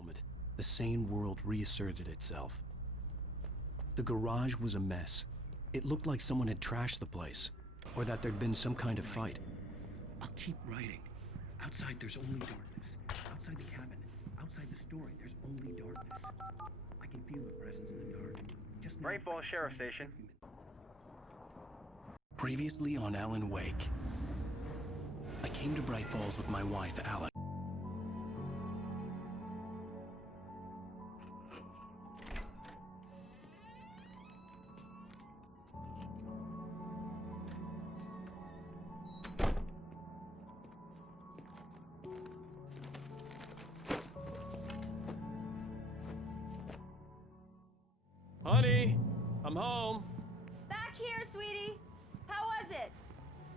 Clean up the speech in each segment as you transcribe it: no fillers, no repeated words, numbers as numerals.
moment, the sane world reasserted itself. The garage was a mess. It looked like someone had trashed the place, or that there'd been some kind of fight. I'll keep writing. Outside, there's only darkness. Outside the cabin, outside the story, there's only darkness. I can feel the presence in the dark. Just Bright Falls Sheriff Station. Previously on Alan Wake. I came to Bright Falls with my wife, Alice. Honey, I'm home. Back here, sweetie. How was it?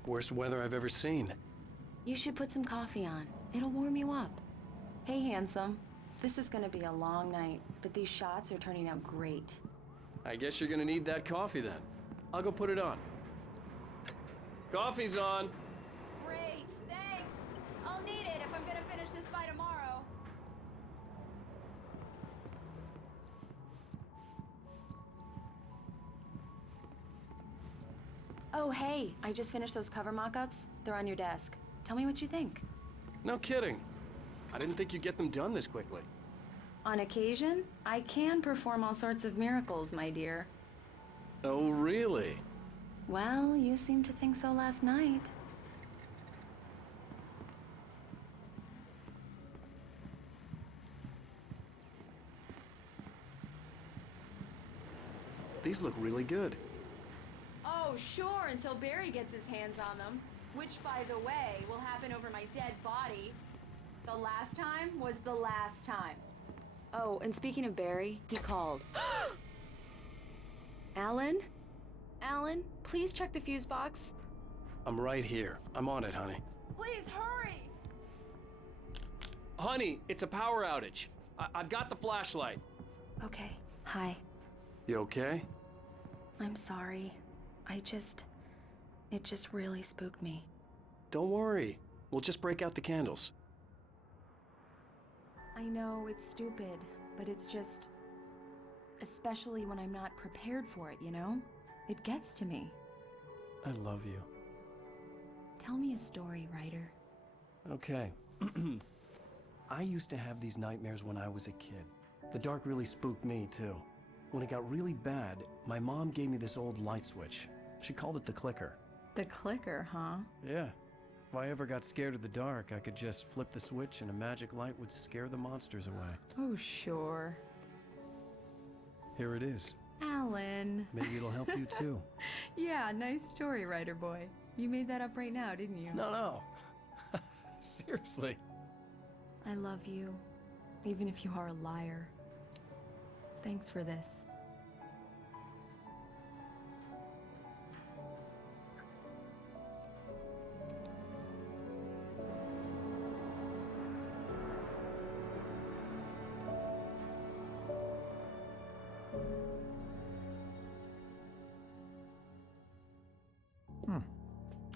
Worst weather I've ever seen. You should put some coffee on. It'll warm you up. Hey, handsome. This is gonna be a long night, but these shots are turning out great. I guess you're gonna need that coffee then. I'll go put it on. Coffee's on. Great, thanks. I'll need it if I'm gonna finish this by tomorrow. Oh, hey, I just finished those cover mock-ups. They're on your desk. Tell me what you think. No kidding. I didn't think you'd get them done this quickly. On occasion, I can perform all sorts of miracles, my dear. Oh, really? Well, you seemed to think so last night. These look really good. Oh, sure, until Barry gets his hands on them. Which, by the way, will happen over my dead body. The last time was the last time. Oh, and speaking of Barry, he called. Alan? Alan, please check the fuse box. I'm right here. I'm on it, honey. Please hurry! Honey, it's a power outage. I've got the flashlight. Okay, hi. You okay? I'm sorry. It just really spooked me. Don't worry. We'll just break out the candles. I know it's stupid, but it's just... especially when I'm not prepared for it, you know? It gets to me. I love you. Tell me a story, writer. Okay. I used to have these nightmares when I was a kid. The dark really spooked me, too. When it got really bad, my mom gave me this old light switch. She called it the clicker. The clicker, huh? Yeah. If I ever got scared of the dark, I could just flip the switch and a magic light would scare the monsters away. Oh, sure. Here it is. Alan. Maybe it'll help you too. Yeah, nice story, writer boy. You made that up right now, didn't you? No. Seriously. I love you, even if you are a liar. Thanks for this.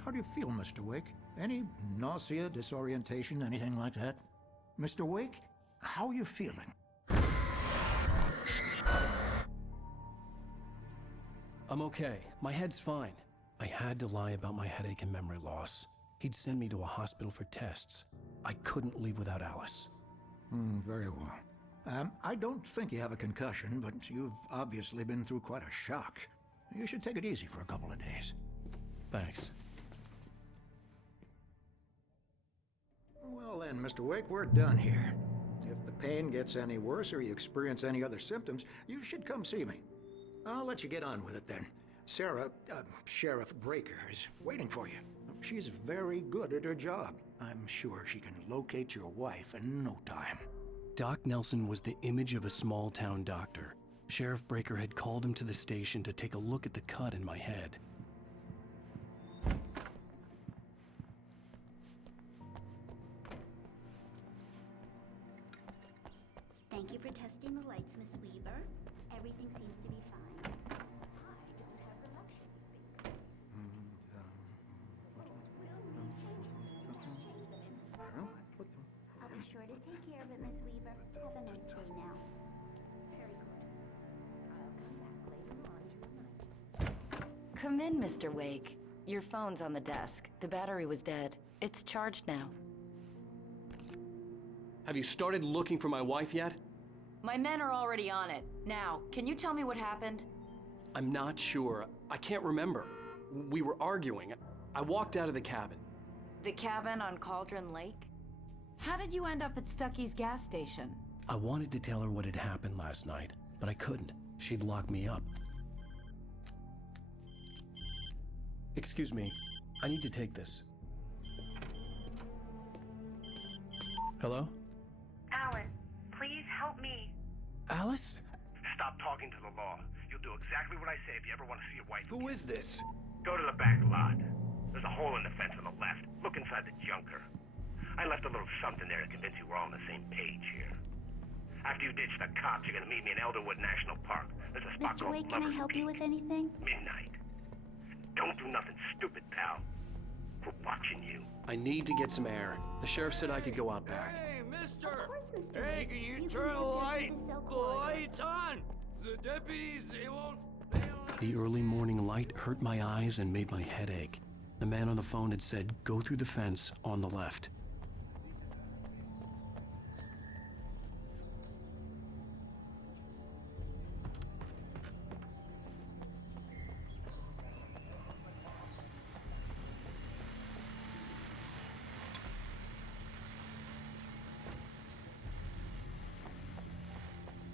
How do you feel, Mr. Wake? Any nausea, disorientation, anything like that? Mr. Wake, how are you feeling? I'm okay. My head's fine. I had to lie about my headache and memory loss. He'd send me to a hospital for tests. I couldn't leave without Alice. Very well. I don't think you have a concussion, but you've obviously been through quite a shock. You should take it easy for a couple of days. Thanks. Well then, Mr. Wake, we're done here. If the pain gets any worse or you experience any other symptoms, you should come see me. I'll let you get on with it then. Sarah, Sheriff Breaker, is waiting for you. She's very good at her job. I'm sure she can locate your wife in no time. Doc Nelson was the image of a small-town doctor. Sheriff Breaker had called him to the station to take a look at the cut in my head. Thank you for testing the lights, Miss Weaver. Everything seems to be fine. I don't have the luxury of big clothes. I wish sure to take care of it, Miss Weaver. Have a nice day now. Very good. I'll come back later on to remind you. Come in, Mr. Wake. Your phone's on the desk. The battery was dead. It's charged now. Have you started looking for my wife yet? My men are already on it. Now, can you tell me what happened? I'm not sure. I can't remember. We were arguing. I walked out of the cabin. The cabin on Cauldron Lake? How did you end up at Stucky's gas station? I wanted to tell her what had happened last night, but I couldn't. She'd lock me up. Excuse me. I need to take this. Hello? Alan, please help me. Alice? Stop talking to the law. You'll do exactly what I say if you ever want to see your wife. Who is this? Go to the back lot. There's a hole in the fence on the left. Look inside the junker. I left a little something there to convince you we're all on the same page here. After you ditch the cops, you're gonna meet me in Elderwood National Park. There's a spot Mr. called Wake, can I Lover's help you Peak. with anything? Midnight. Don't do nothing stupid, pal. We're watching you. I need to get some air. The sheriff said I could go out back. Hey, mister! Of course, Mr. Hey, Wake. can you You turn can the walk down light? to the cell The corridor. light's on! The deputies, they won't... The early morning light hurt my eyes and made my head ache. The man on the phone had said, go through the fence on the left.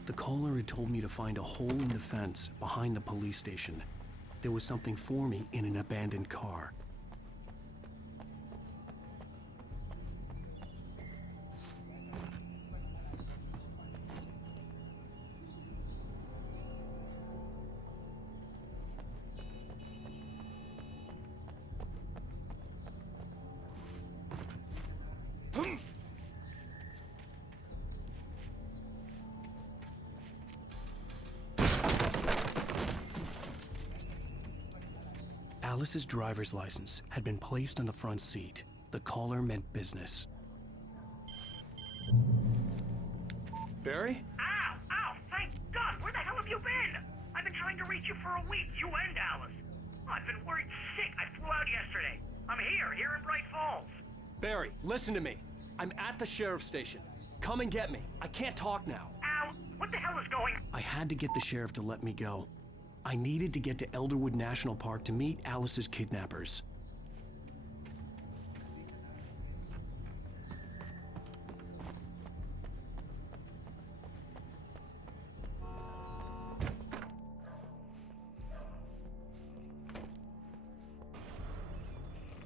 The caller had told me to find a hole in the fence behind the police station. There was something for me in an abandoned car. Alice's driver's license had been placed on the front seat. The caller meant business. Barry? Ow! Ow! Thank God! Where the hell have you been? I've been trying to reach you for a week, you and Alice. I've been worried sick. I flew out yesterday. I'm here in Bright Falls. Barry, listen to me. I'm at the sheriff's station. Come and get me. I can't talk now. Ow! What the hell is going on? I had to get the sheriff to let me go. I needed to get to Elderwood National Park to meet Alice's kidnappers.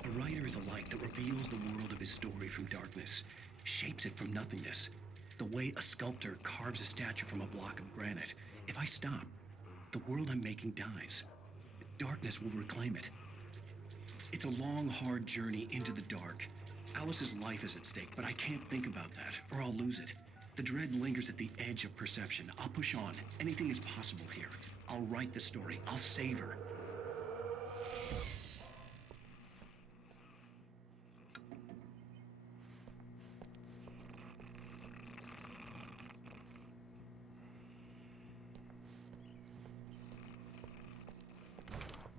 A writer is a light that reveals the world of his story from darkness, shapes it from nothingness. The way a sculptor carves a statue from a block of granite. If I stop, the world I'm making dies. Darkness will reclaim it. It's a long, hard journey into the dark. Alice's life is at stake, but I can't think about that, or I'll lose it. The dread lingers at the edge of perception. I'll push on. Anything is possible here. I'll write the story. I'll save her.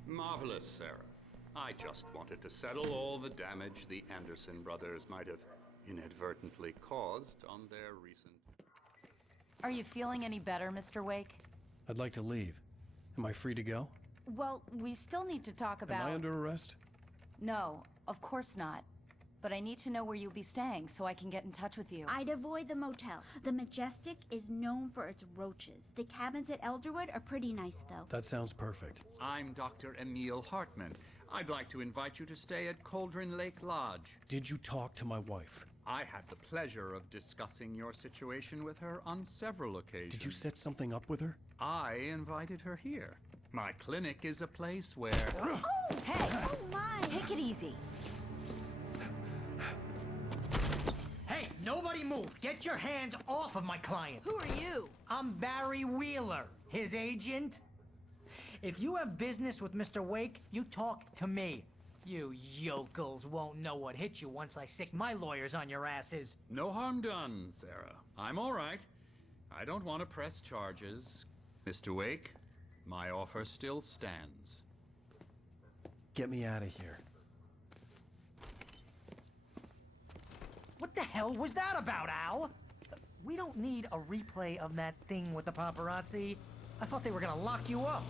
Marvelous, Sarah. I just wanted to settle all the damage the Anderson brothers might have inadvertently caused on their recent... Are you feeling any better, Mr. Wake? I'd like to leave. Am I free to go? Well, we still need to talk about... Am I under arrest? No, of course not. But I need to know where you'll be staying so I can get in touch with you. I'd avoid the motel. The Majestic is known for its roaches. The cabins at Elderwood are pretty nice, though. That sounds perfect. I'm Dr. Emil Hartman. I'd like to invite you to stay at Cauldron Lake Lodge. Did you talk to my wife? I had the pleasure of discussing your situation with her on several occasions. Did you set something up with her? I invited her here. My clinic is a place where... Oh! Hey! Oh, my! Take it easy. Hey, nobody move! Get your hands off of my client! Who are you? I'm Barry Wheeler, his agent. If you have business with Mr. Wake, you talk to me. You yokels won't know what hit you once I sick my lawyers on your asses. No harm done, Sarah. I'm all right. I don't want to press charges. Mr. Wake, my offer still stands. Get me out of here. What the hell was that about, Al? We don't need a replay of that thing with the paparazzi. I thought they were gonna lock you up.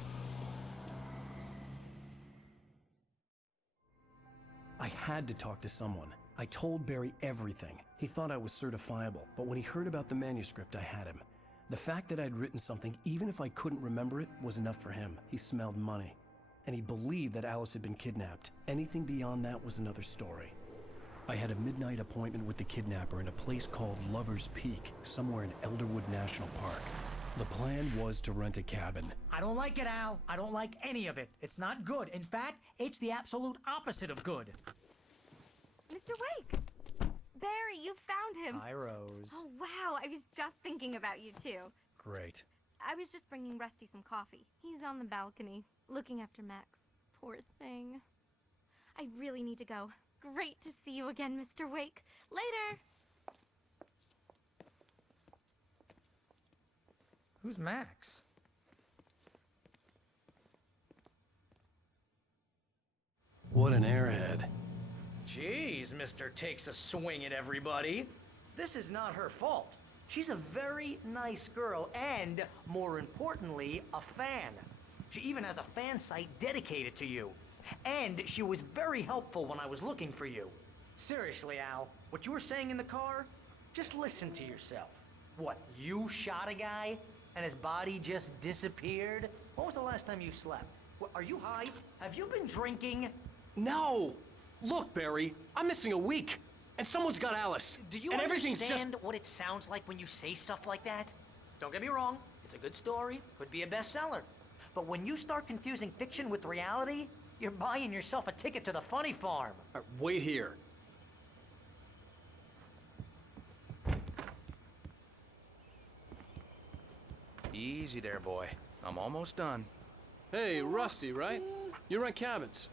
I had to talk to someone. I told Barry everything. He thought I was certifiable, but when he heard about the manuscript, I had him. The fact that I'd written something, even if I couldn't remember it, was enough for him. He smelled money. And he believed that Alice had been kidnapped. Anything beyond that was another story. I had a midnight appointment with the kidnapper in a place called Lover's Peak, somewhere in Elderwood National Park. The plan was to rent a cabin. I don't like it, Al. I don't like any of it. It's not good. In fact, it's the absolute opposite of good. Mr. Wake! Barry, you found him! Hi, Rose. Oh, wow, I was just thinking about you, too. Great. I was just bringing Rusty some coffee. He's on the balcony, looking after Max. Poor thing. I really need to go. Great to see you again, Mr. Wake. Later! Who's Max? What an airhead. Jeez, Mr. Takes a swing at everybody. This is not her fault. She's a very nice girl and, more importantly, a fan. She even has a fan site dedicated to you. And she was very helpful when I was looking for you. Seriously, Al, what you were saying in the car? Just listen to yourself. What, you shot a guy and his body just disappeared? When was the last time you slept? What, are you high? Have you been drinking? No! Look, Barry, I'm missing a week, and someone's got Alice. Do you and understand what it sounds like when you say stuff like that? Don't get me wrong, it's a good story, could be a bestseller. But when you start confusing fiction with reality, you're buying yourself a ticket to the funny farm. Wait here. Easy there, boy. I'm almost done. Hey, Rusty, right? You rent cabins.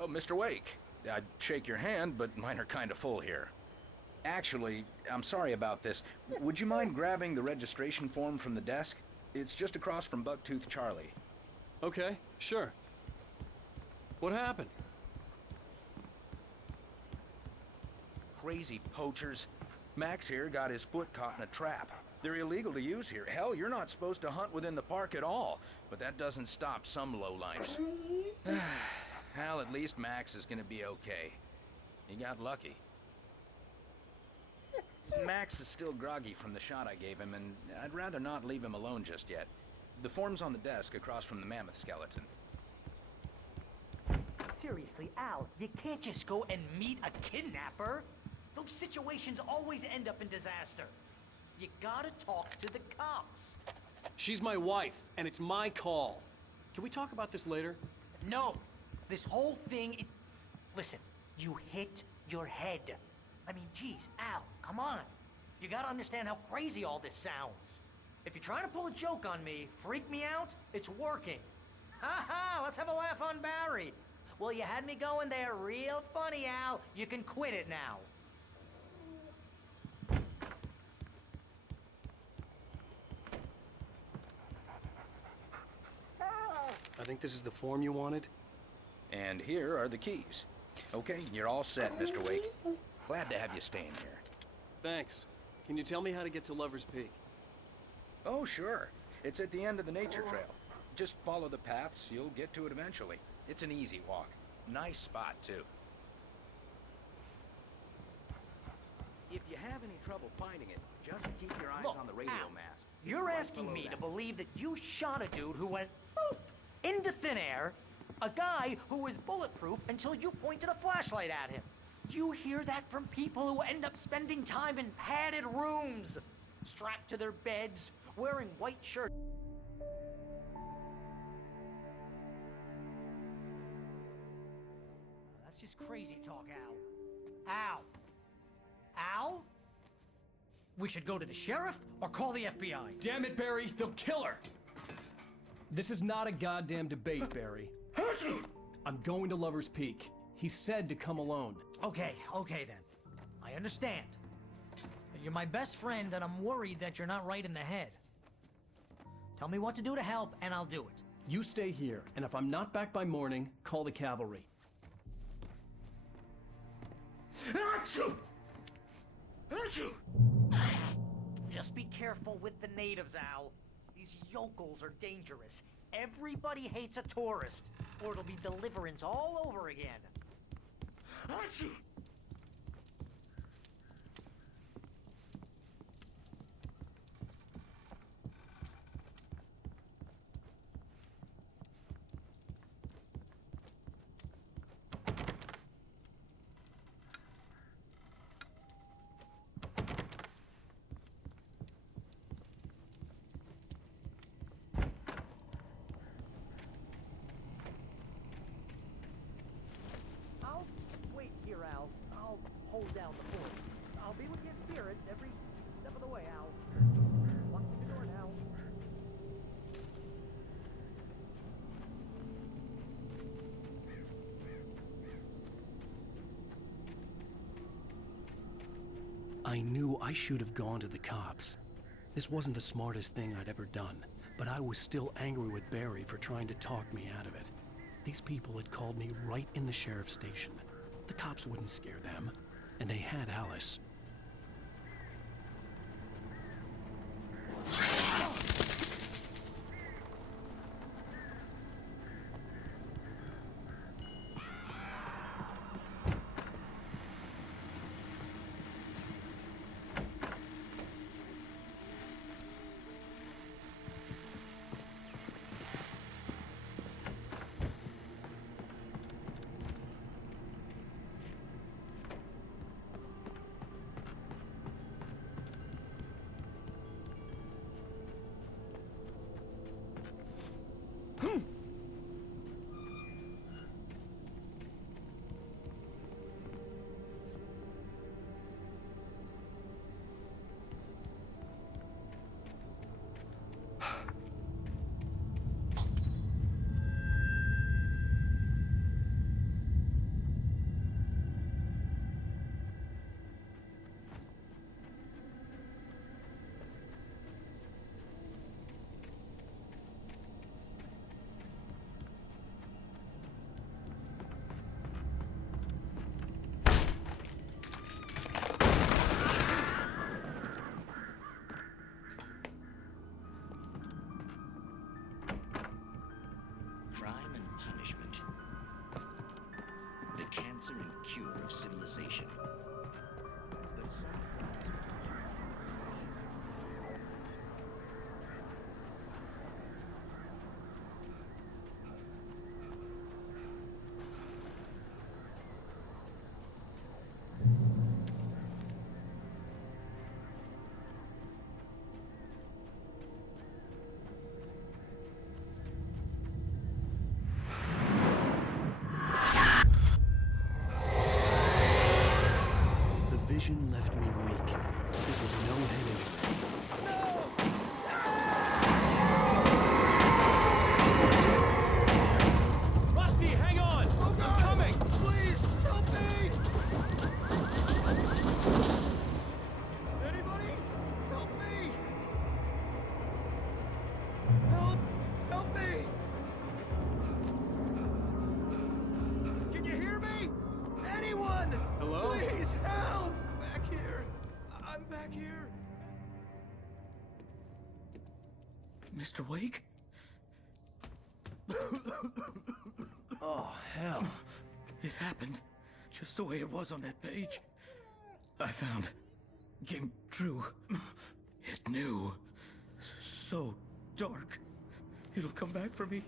Oh, Mr. Wake. I'd shake your hand, but mine are kind of full here. Actually, I'm sorry about this. Would you mind grabbing the registration form from the desk? It's just across from Bucktooth Charlie. Okay, sure. What happened? Crazy poachers. Max here got his foot caught in a trap. They're illegal to use here. Hell, you're not supposed to hunt within the park at all. But that doesn't stop some lowlifes. Hell, at least Max is gonna be okay. He got lucky. Max is still groggy from the shot I gave him, and I'd rather not leave him alone just yet. The form's on the desk across from the mammoth skeleton. Seriously, Al, you can't just go and meet a kidnapper. Those situations always end up in disaster. You gotta talk to the cops. She's my wife, and it's my call. Can we talk about this later? No, this whole thing, listen, you hit your head. I mean, geez, Al, come on. You gotta understand how crazy all this sounds. If you're trying to pull a joke on me, freak me out, it's working. Ha ha, let's have a laugh on Barry. Well, you had me going there real funny, Al. You can quit it now. I think this is the form you wanted. And here are the keys. Okay, you're all set, Mr. Wake. Glad to have you staying here. Thanks. Can you tell me how to get to Lover's Peak? Oh, sure. It's at the end of the nature trail. Just follow the paths, you'll get to it eventually. It's an easy walk. Nice spot, too. If you have any trouble finding it, just keep your eyes on the radio mast. You're asking me to believe that you shot a dude who went poof into thin air, a guy who was bulletproof until you pointed a flashlight at him. You hear that from people who end up spending time in padded rooms, strapped to their beds, wearing white shirts. That's just crazy talk, Al. Al! Al? We should go to the sheriff or call the FBI. Damn it, Barry, they'll kill her! This is not a goddamn debate, Barry. I'm going to Lover's Peak. He said to come alone. Okay then. I understand. You're my best friend, and I'm worried that you're not right in the head. Tell me what to do to help, and I'll do it. You stay here, and if I'm not back by morning, call the cavalry. Achoo! Achoo! Just be careful with the natives, Al. These yokels are dangerous. Everybody hates a tourist, or it'll be Deliverance all over again. Achoo! I'll wait here, Al. I'll hold down the fort. I'll be with you in spirit every step of the way, Al. Lock the door now. I knew I should have gone to the cops. This wasn't the smartest thing I'd ever done, but I was still angry with Barry for trying to talk me out of it. These people had called me right in the sheriff's station. The cops wouldn't scare them, and they had Alice. Crime and punishment. The cancer and cure of civilization. But The vision left me weak. This was no head injury. Rusty, hang on! I'm coming! Please, help me! Anybody? Help me! Help me! Can you hear me? Anyone? Hello? Please, help! Back here. I'm back here. Mr. Wake? Oh, hell. It happened just the way it was on that page. I found. Came true. It knew. So dark. It'll come back for me.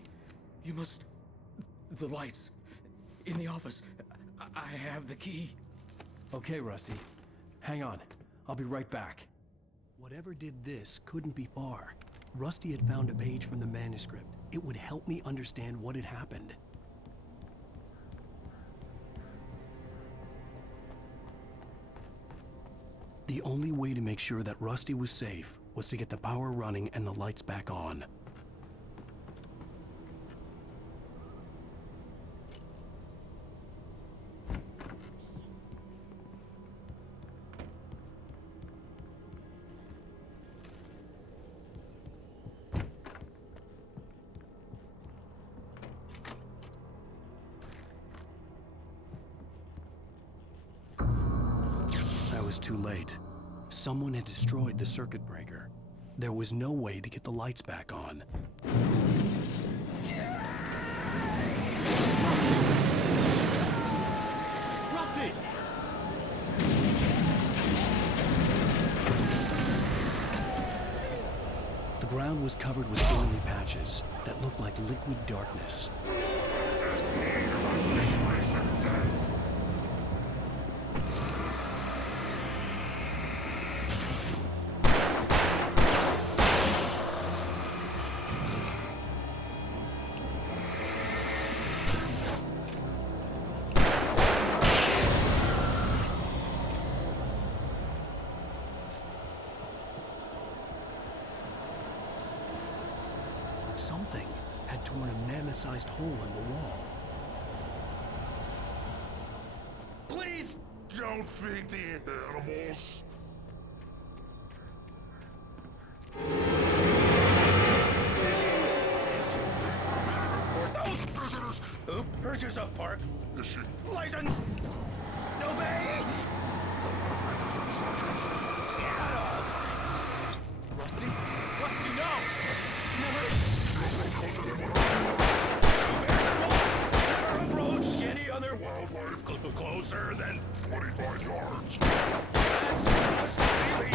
You must. The lights. In the office. I have the key. Okay, Rusty. Hang on. I'll be right back. Whatever did this couldn't be far. Rusty had found a page from the manuscript. It would help me understand what had happened. The only way to make sure that Rusty was safe was to get the power running and the lights back on. was too late. Someone had destroyed the circuit breaker. There was no way to get the lights back on. Rusty! The ground was covered with soily patches that looked like liquid darkness. Something had torn a mammoth-sized hole in the wall. Please don't feed the animals. For those visitors who purchase a park Is she? license, obey. At all times. Rusty? Rusty, no! Never approached any other wildlife closer than 25 yards. that's supposed to be.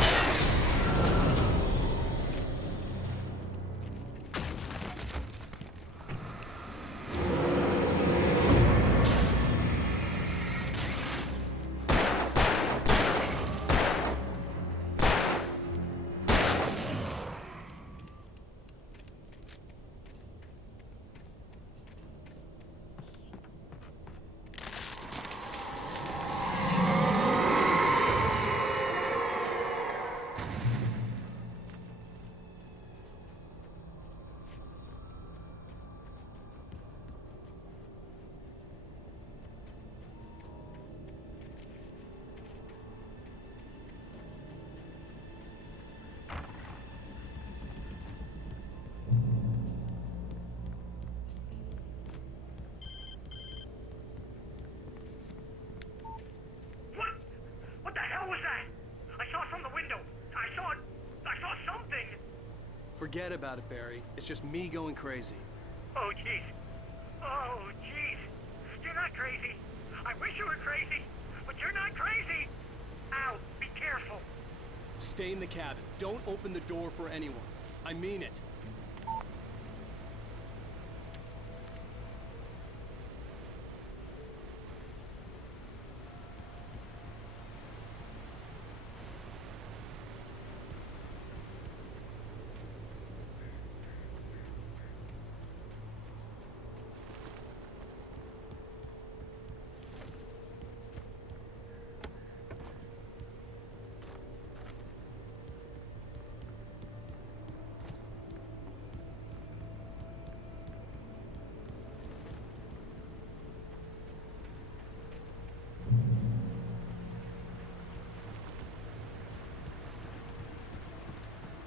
What the hell was that? I saw it from the window. I saw something. Forget about it, Barry. It's just me going crazy. Oh, jeez. Oh, jeez. You're not crazy. I wish you were crazy, but you're not crazy. Ow, be careful. Stay in the cabin. Don't open the door for anyone. I mean it.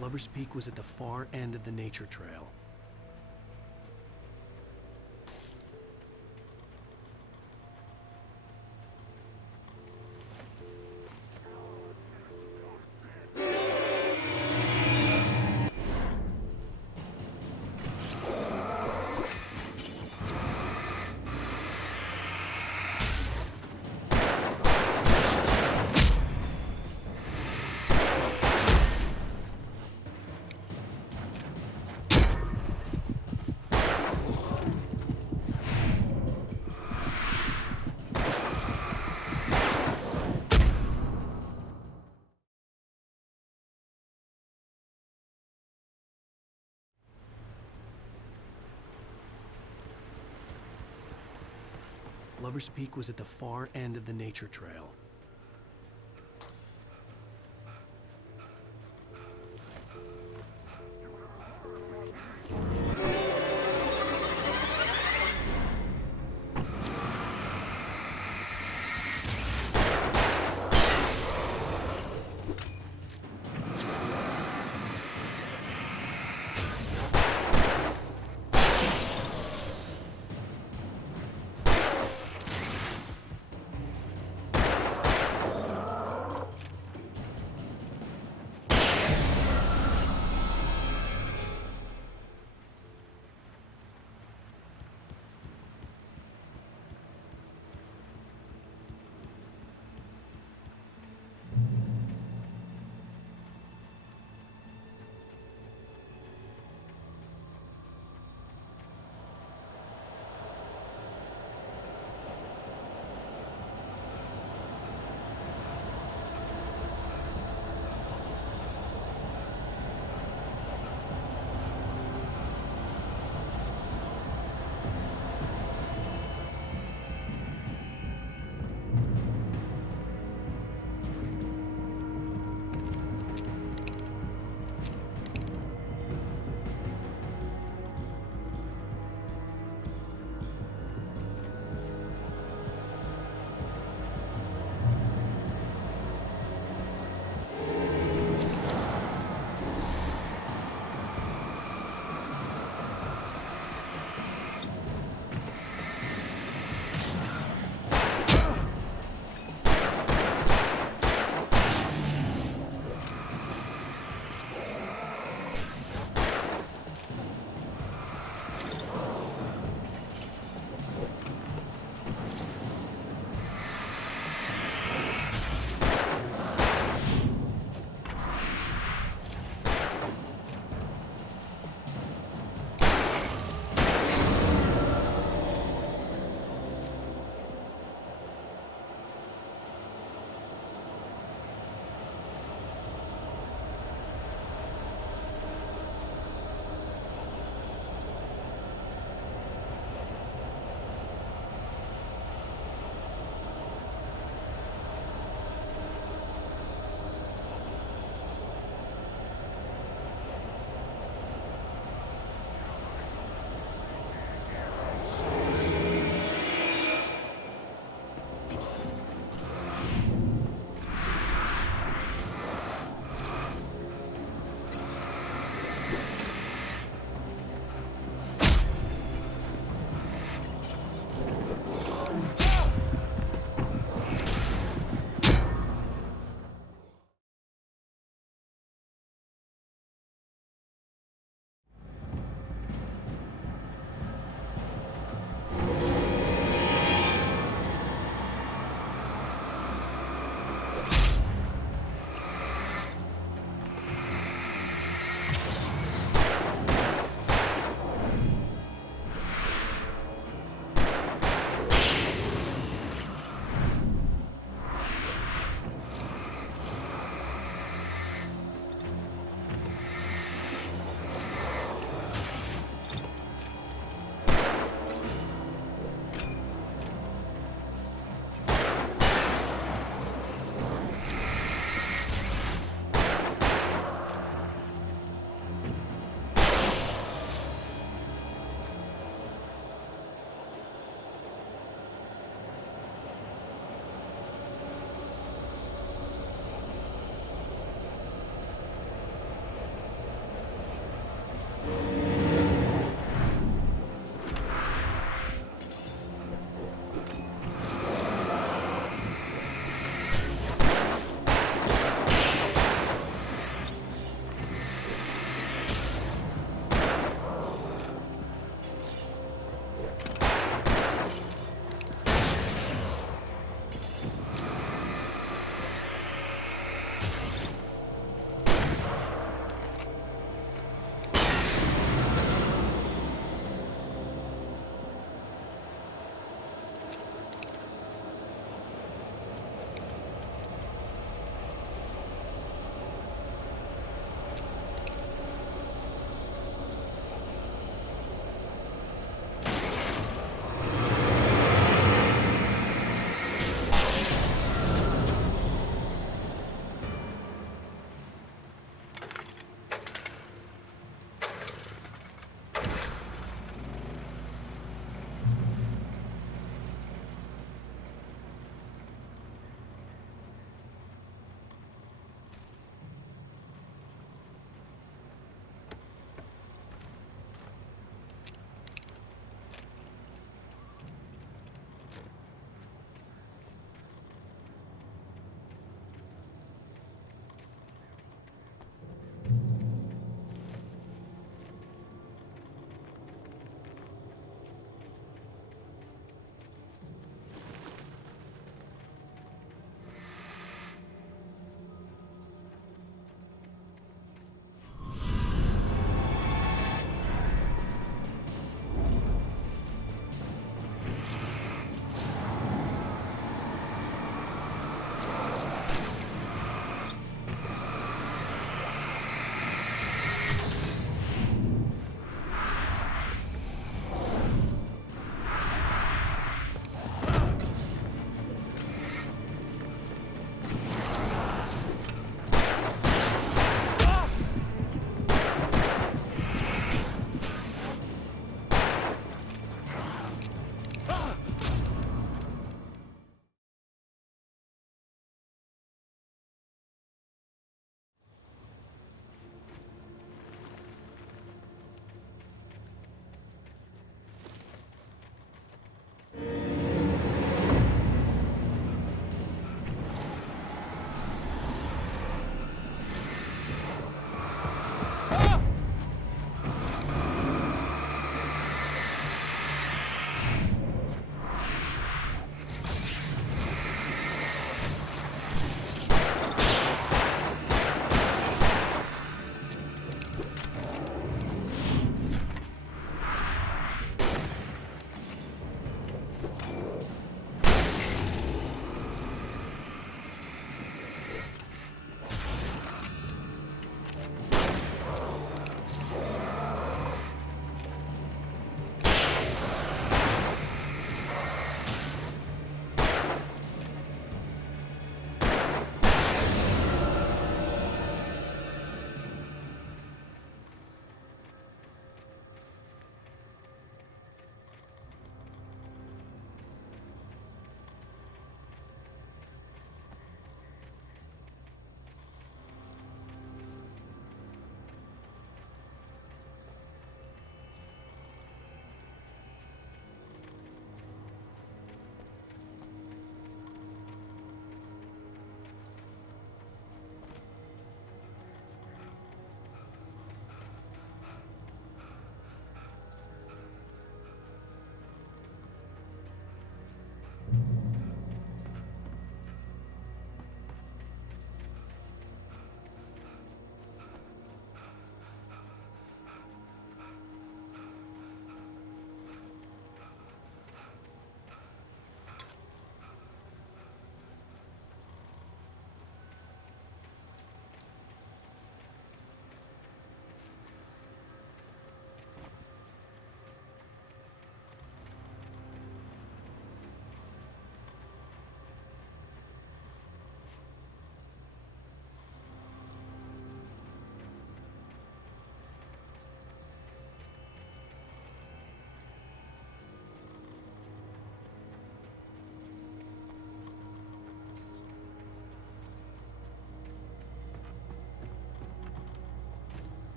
Lover's Peak was at the far end of the nature trail. Lover's Peak was at the far end of the nature trail.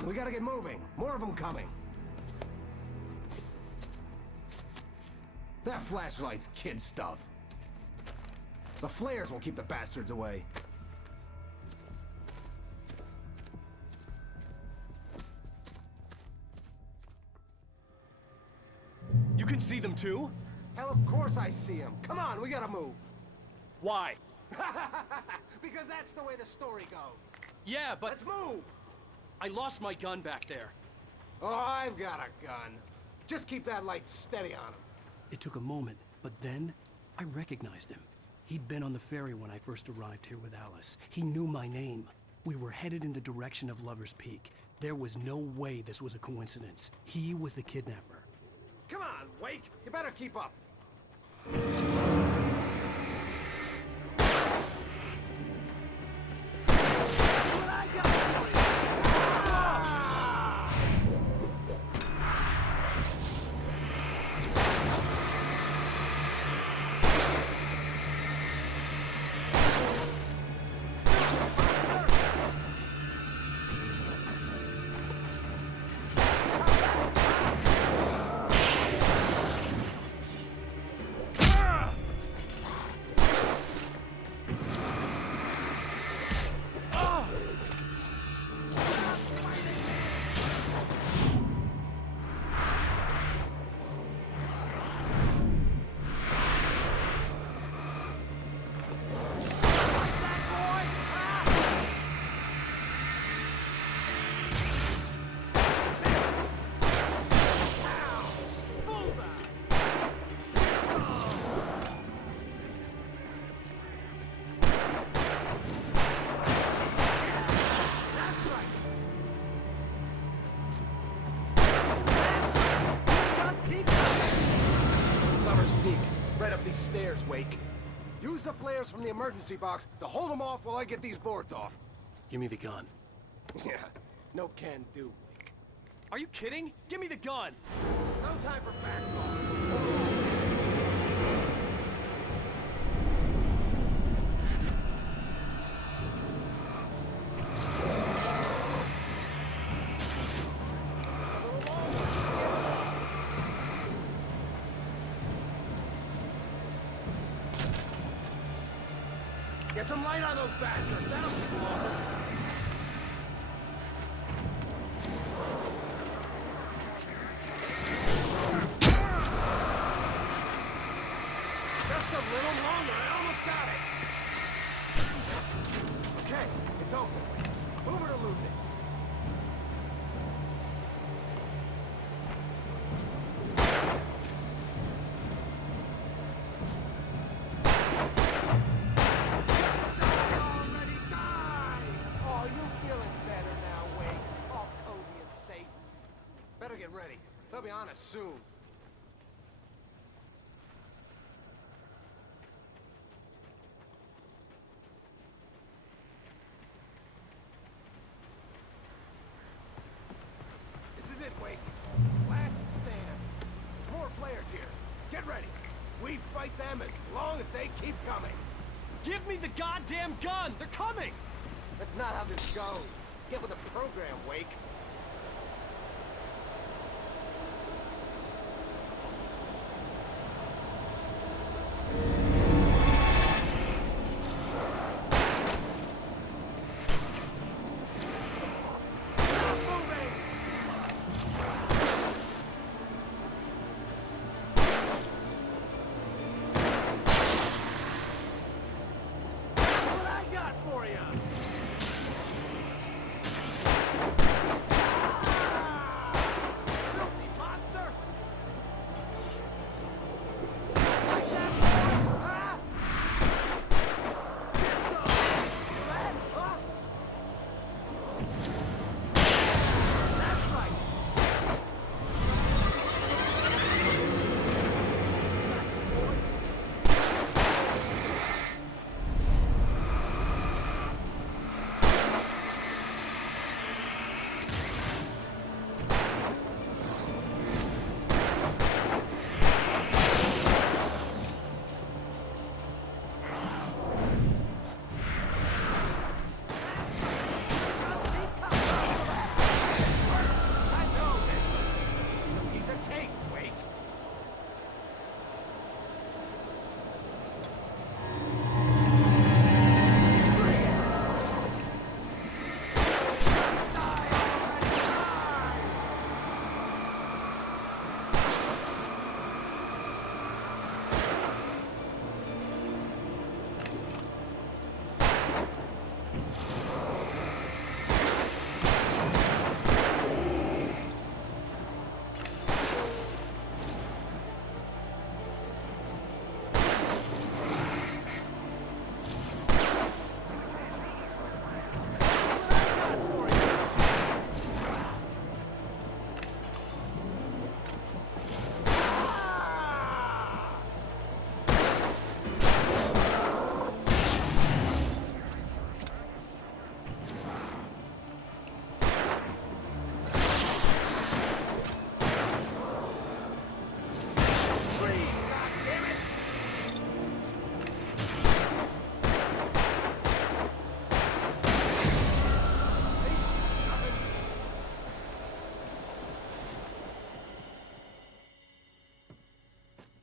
on, we gotta get moving. More of them coming. That flashlight's kid stuff. The flares will keep the bastards away. You can see them too? Hell, of course I see them. Come on, we gotta move. Why? Because that's the way the story goes. Yeah, but... Let's move! I lost my gun back there. Oh, I've got a gun. Just keep that light steady on him. It took a moment, but then I recognized him. He'd been on the ferry when I first arrived here with Alice. He knew my name. We were headed in the direction of Lover's Peak. There was no way this was a coincidence. He was the kidnapper. Come on, Wake! You better keep up. Stairs, Wake. Use the flares from the emergency box to hold them off while I get these boards off. Give me the gun. Yeah, no can do, Wake. Are you kidding? Give me the gun! No time for back talk. Get some light on those bastards! That'll keep them off us. Just a little longer, I almost got it! Okay, it's open. Move it or lose it. Better get ready. They'll be on us soon. This is it, Wake. Last stand. There's more flares here. Get ready. We fight them as long as they keep coming. Give me the goddamn gun! They're coming! That's not how this goes. Get with the program, Wake.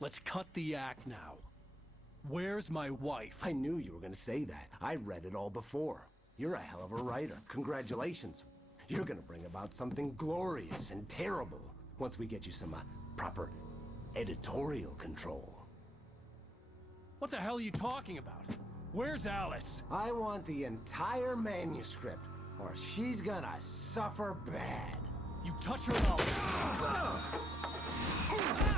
Let's cut the act now. Where's my wife? I knew you were gonna say that. I read it all before. You're a hell of a writer. Congratulations. You're gonna bring about something glorious and terrible once we get you some proper editorial control. What the hell are you talking about? Where's Alice? I want the entire manuscript, or she's gonna suffer bad. You touch her, and I'll...